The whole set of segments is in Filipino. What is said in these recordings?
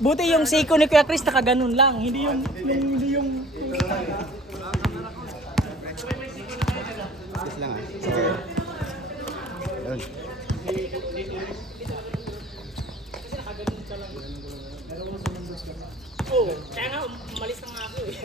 Buti yung siko ni Kuya Chris nakaganon lang, hindi yung Yes lang ah. Sige. Yun. Oh, kaya nga umalis na nga ako eh.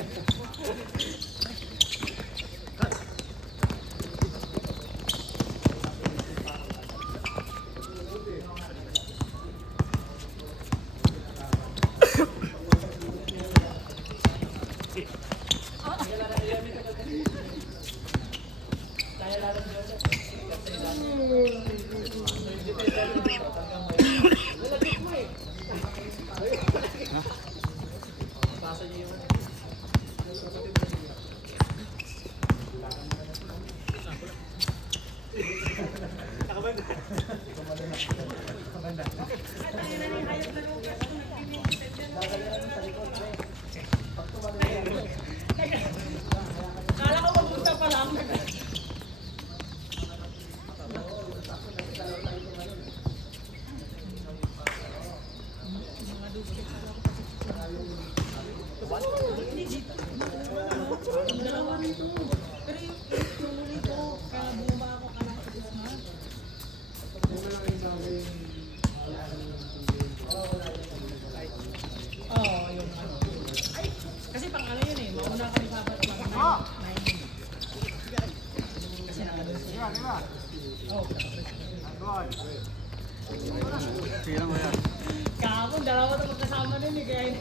Kala ko mapunta pa lang. Kasi pang ano yun eh, mauna kami sabat pang 9. Kasi nakadun siya. Oh. Sige mo yan. Kahapon, dalawa ito magkasama nun eh, kaya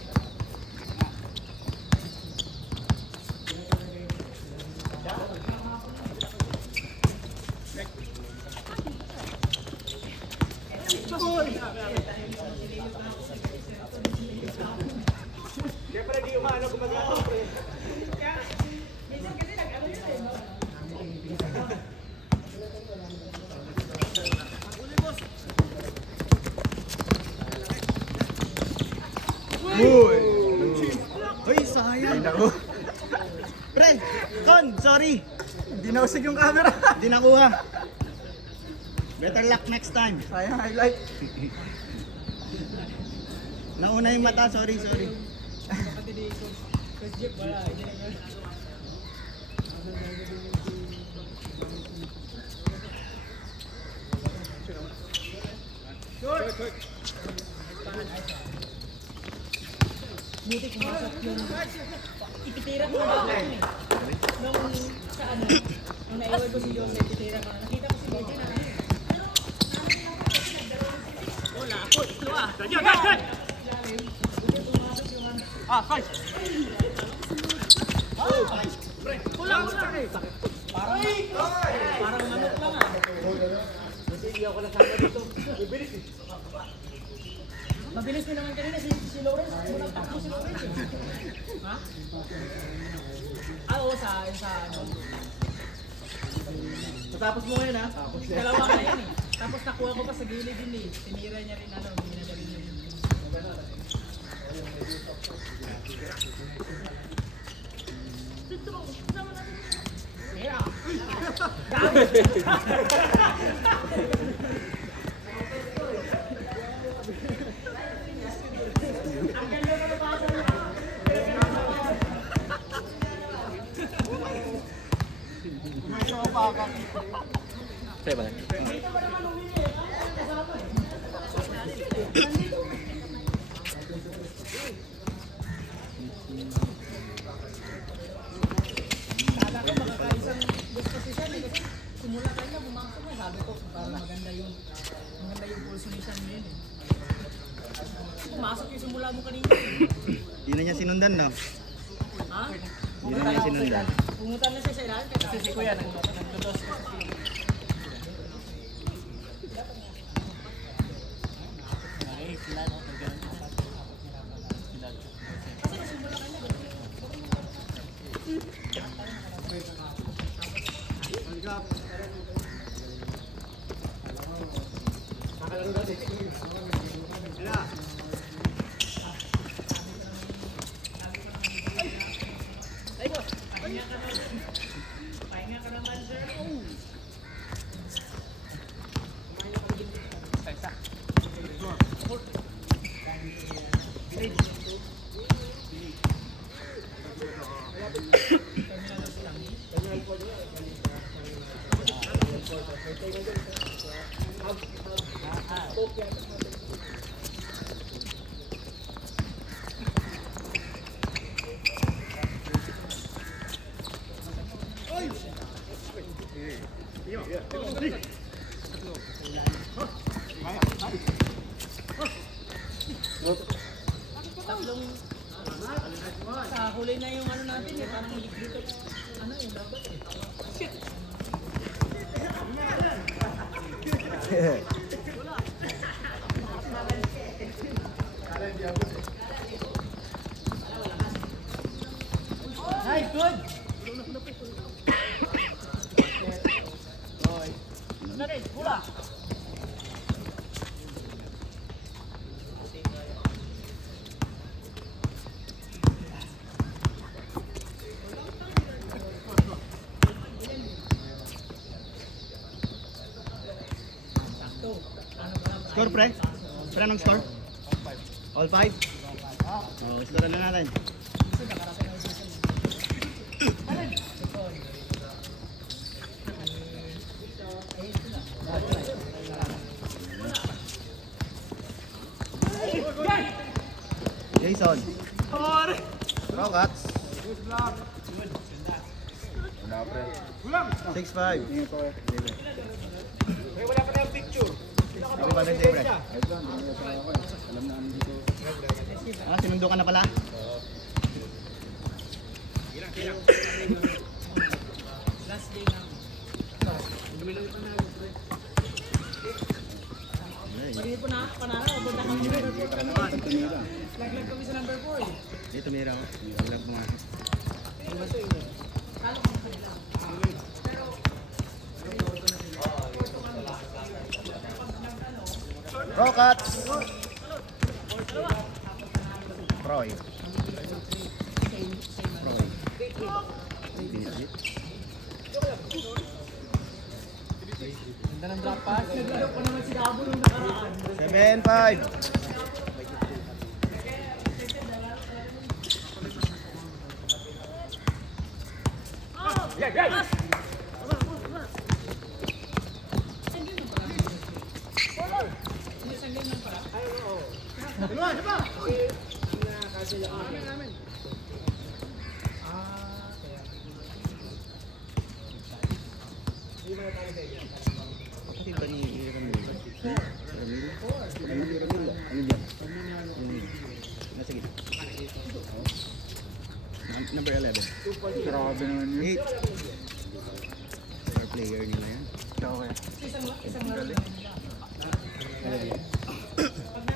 Kaya pala di umano gumagano pre. minsan kasi nag-ano yun eh, no? Uy! Uy, sayang. Pre, Con, sorry. Hindi nausig yung camera. Hindi nakuha. Better luck next time. Sayang highlight. Nauna yung mata, sorry. Kapatid ni Coach Jeff, wala. Hindi na gano'n. Buti kumasap yung ititira ko na daw yun eh. Nung sa ano, nung naiwan ko si Jose, ititira ko na. Nakita ko si Medyo na ano. Wala ako, ito ah. Ah, fight. Kulang ko lang eh. Parang manok lang ah. Hindi ako nasama dito. Bibilis eh. Mabilis din naman kanina si Lawrence. Walang takbo si Lawrence eh. Ha? Ah, oo, sa ano. Matapos mo ngayon ha. Dalawa na yan eh. Tapos nakuha ko pa sa gilid din eh. Tinira niya rin ano, hindi na rin yun. Yeah. Saya ba? Kala ko makakaisang disposition eh. Kasi simula kanina bumasok na. Sabi ko parang maganda yung position mo yun eh. Pumasok yung simula mo kanina. Di na niya sinundan na. Ha? Di na niya sinundan. Pumunta na siya sa ilalim. Kasi si Kuya nagdodos ko sa field. Pahinga ka naman, sir. Tatlong sa huli na yung ano natin eh, parang dito. Ano yung dapat eh. Shit! Nice, good! Na rin, pula! Score, pre? Pre, anong score? All 5? Oh, score na natin. Jason. Rockets. 6-5. Wala ka na yung picture. Ano ba rin sa'yo, pre? Ah, sinundo ka na pala? Last day na. Pag po na, panalo, punta kami sa number 4. Laglag kami sa number 4 eh. Dito, mira ko. Walang pumasok. Talo kami sa kanila. Rockets. Roy. Roy. Ganda ng drop pass. Naglaro pa naman si Gabo nung nakaraan. 7-5. Hindi ba ni Ramil? Nasa gitna. Number 11. Grabe naman yun. 8. Star player nila yan. Okay. Isang laro lang.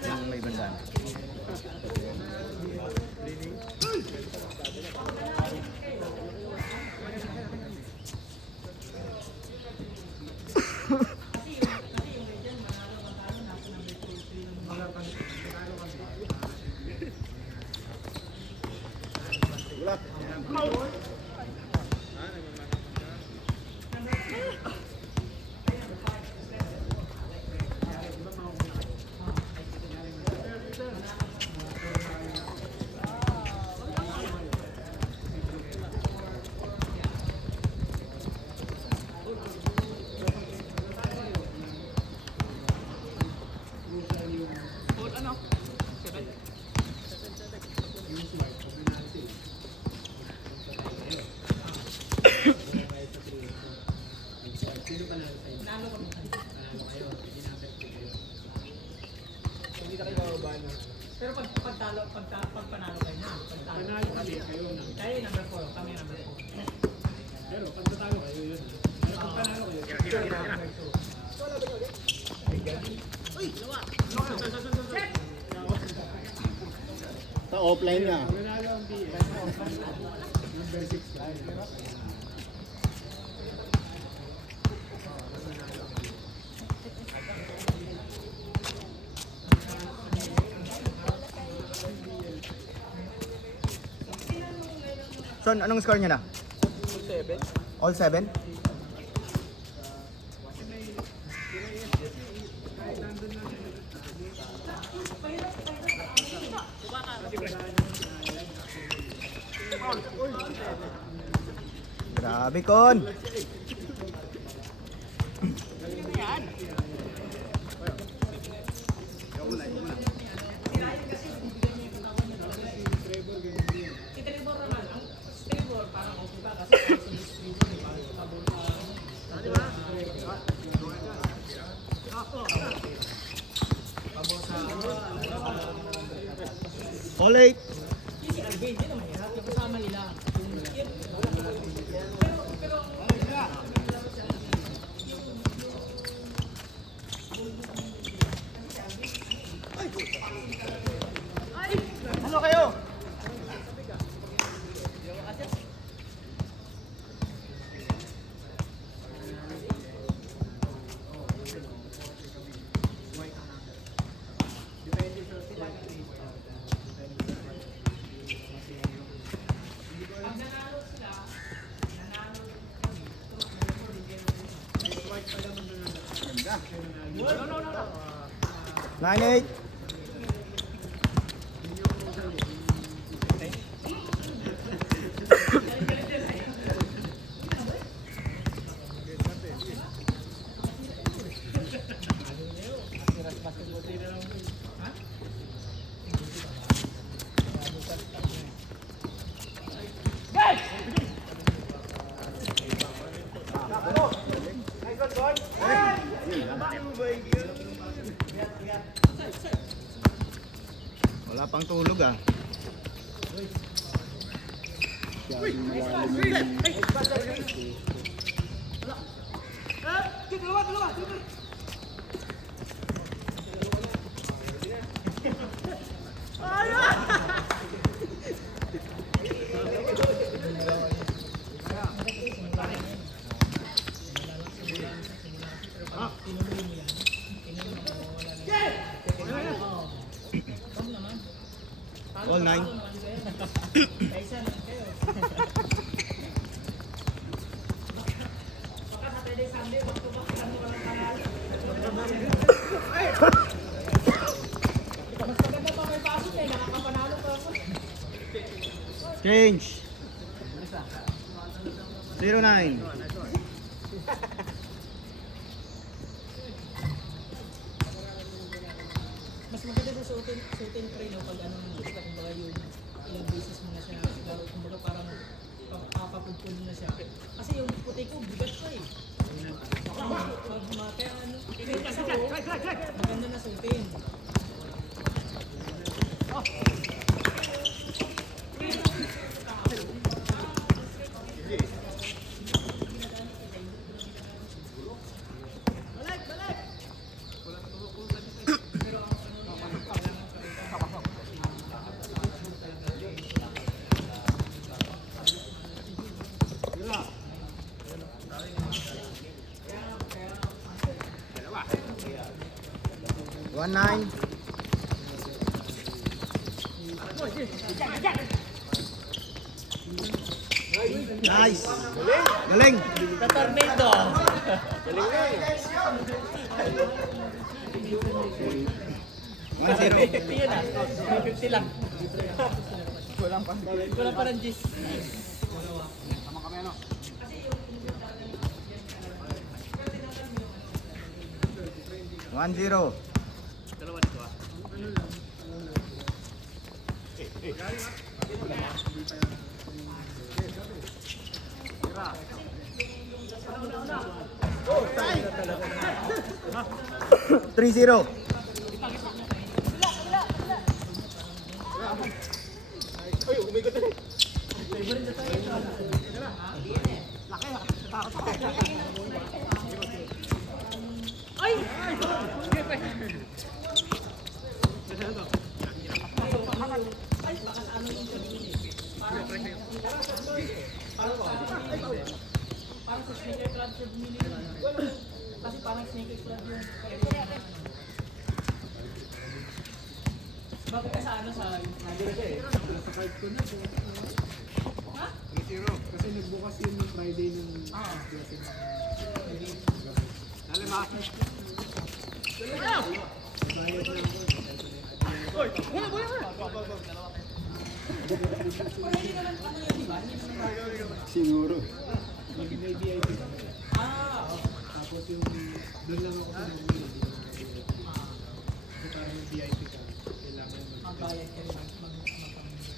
Yung may bandana. Pero pag panalo kayo na. Panalo kami. Kayo number 4, kami number 4. Pero pag natalo kayo yun. Pero pag panalo kayo. Sa offline nga. Number 6 tayo. Son, anong score niya na? 7. All 7? Grabe, Kon. Si Trevor naman, ang Trevor parang okay pa kasi si Trevor, di ba? Tabor sa All 8. si Alvin, yun ang mahirap. Yung kasama nila. Ano kayo? Nine, 8. Wala pang tulog ah. All 9. Change. 09. Mas maganda sa suotin pre no pag ano kumbaga yung ilang beses mo na siya laro kumbaga parang papapagpul na siya kasi yung puti ko bigat pa eh kaya ano maganda na suotin. One, 9. Nice. Galing. Tornado! 1-0. 50 yun ah. 50 lang. Wala pa ng G's. 1-0. Dalawa nito ah. Three, 0. Parang sa sneaker club siya bumili yun. Kasi parang sneaker club yung bakit ka sa ano sa Kasi nagbukas yun yung Friday ng Wala! hindi naman ano yun, di ba? Hindi naman Siguro. May VIP kami. oo. Tapos yung doon lang ako pinag-uwi. So parang yung VIP kami. Kailangan Magbayad ka rin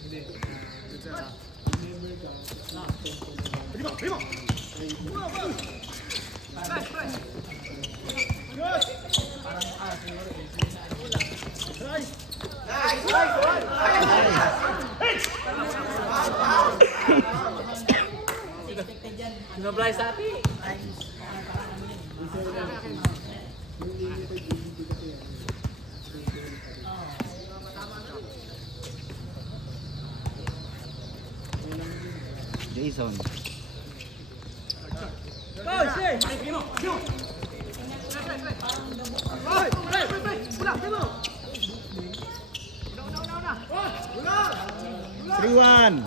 Hindi. Member ka. expected yan. Sinoblay sa atin. Times, parang ano yan. Yung limited DVD kasi yan. Jason. Three one.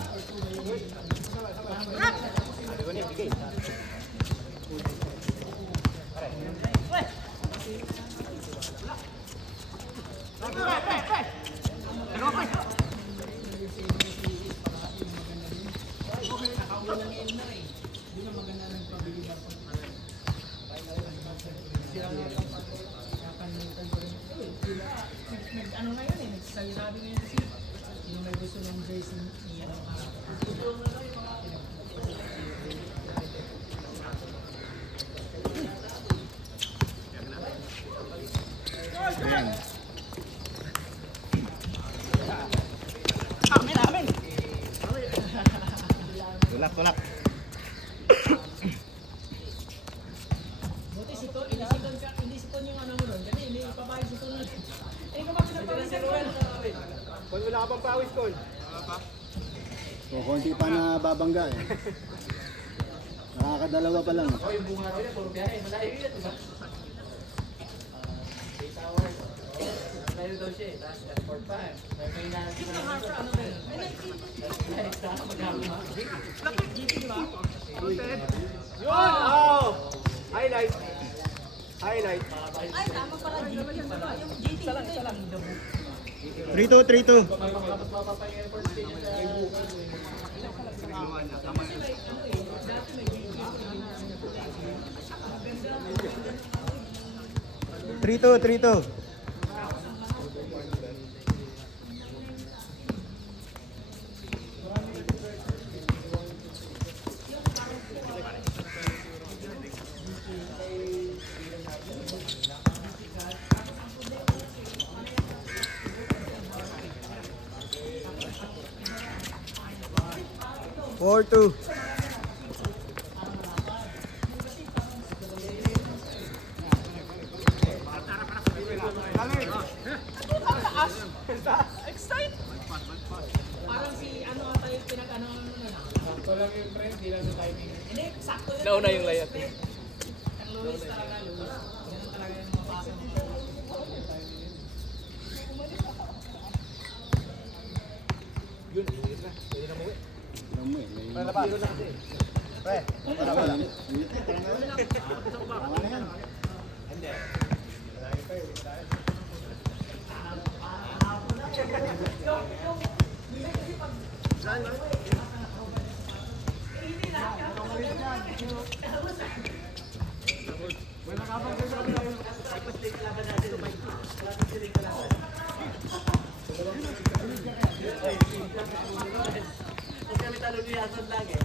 Ano ngayon eh, nagsasabi ngayon si sino may gusto ng jersey ni ano. Ayan. Tulak. Buti si to, hindi si Ton yung ano mo doon. Kasi hindi ipabayad si Ton. Hindi ko ba pinagpawisan ko? Kung wala ka pang pawis, Col. So, konti pa na babangga eh. Nakakadalawa pa lang. Oh, yung bunga ko na, puro biyahe. Malayo yun, diba? 8 hours. Malayo daw siya eh. Tapos at 4-5. May hinahanap ko na Harper, ano ba yun? Ay, GT, di ba? Yun! Oh! Highlight! Highlight. Ay, tama pala, GT pala. Yung GT, isa lang. 3-2. Three two. Four two. Parang si ano ata yung pinag-ano na. Sakto lang yung friend, di lang sa timing. Hindi, sakto yun. Nauna yung layup. Ang Luis talaga, Luis. Ganun talaga yung mga pasa mo. Yun, pwede na. Pwede na muwi. Alam mo eh. May... Zero na kasi. Para ba lang? Tama na yan. Kung kami talo ni Yason lang eh.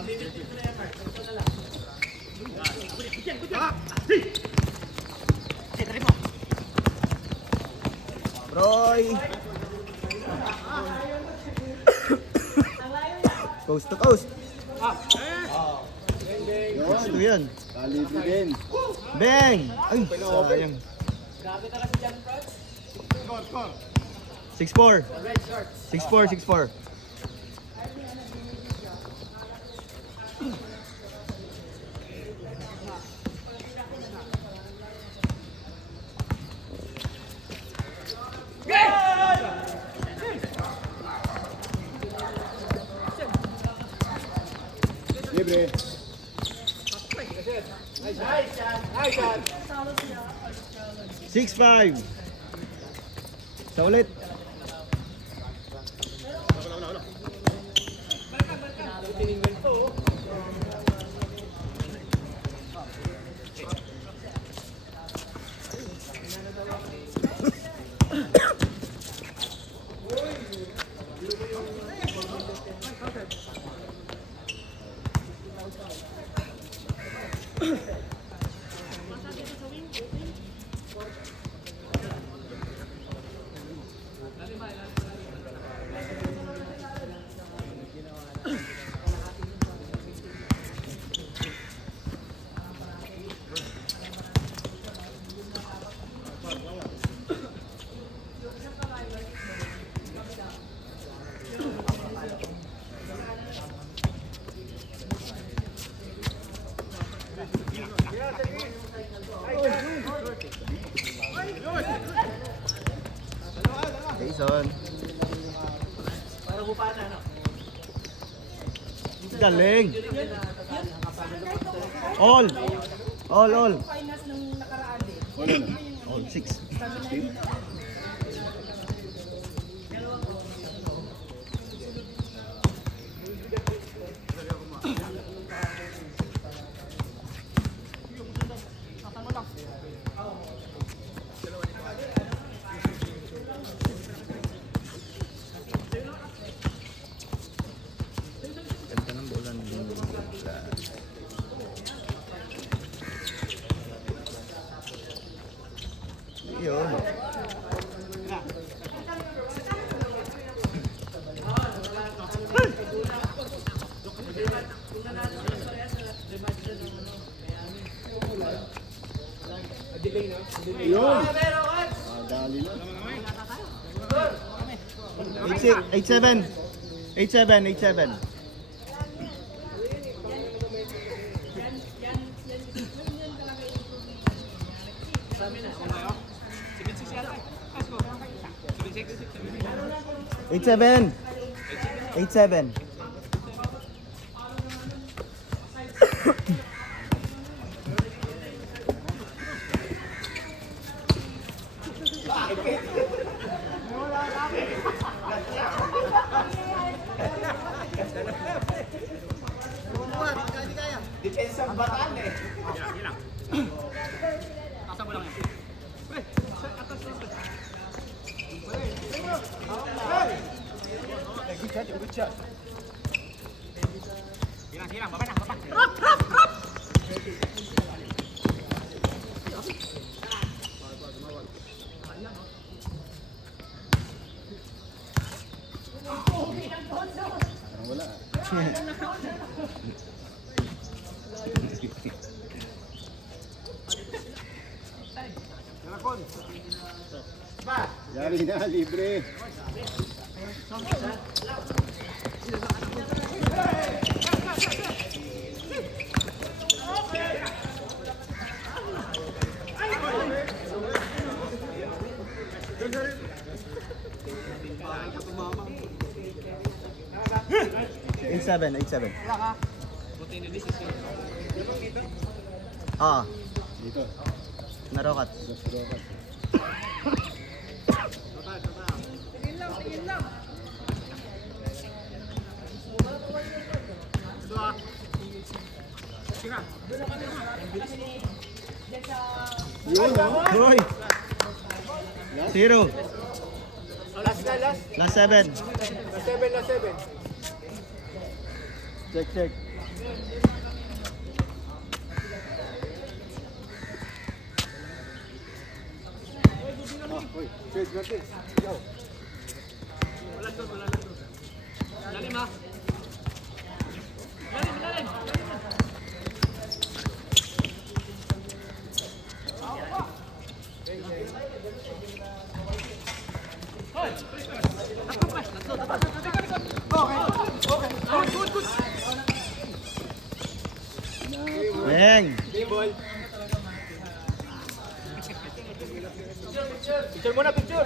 Ang bibit ko na yan, Mark. Ito na lang. Roy. Coast to coast. Gusto yan. Kalibre din. Bang! Ay, sayang. Grabe ka kasi dyan, Franz. 6-4. Red shorts. 6-4. Libre. Nice shot. Nice shot. 6-5. Sa ulit. Jason. Para bupana, no? Galing. All. All. Finance nung nakaraan din. Wala na. All 6. Ganda ng bola ng yun. Yun. Dali na. 8-7. 8-7. Eight seven. 8-7. Depensang bataan eh. Parang wala. Yari na, libre. Eight seven. Ah, Dito. narokat. Just rokat. Yun, oh. Hoy! 0. Last. Last 7. Last 7. Check. Uy, Fred, grabe. Yo. Bang! Picture muna, picture.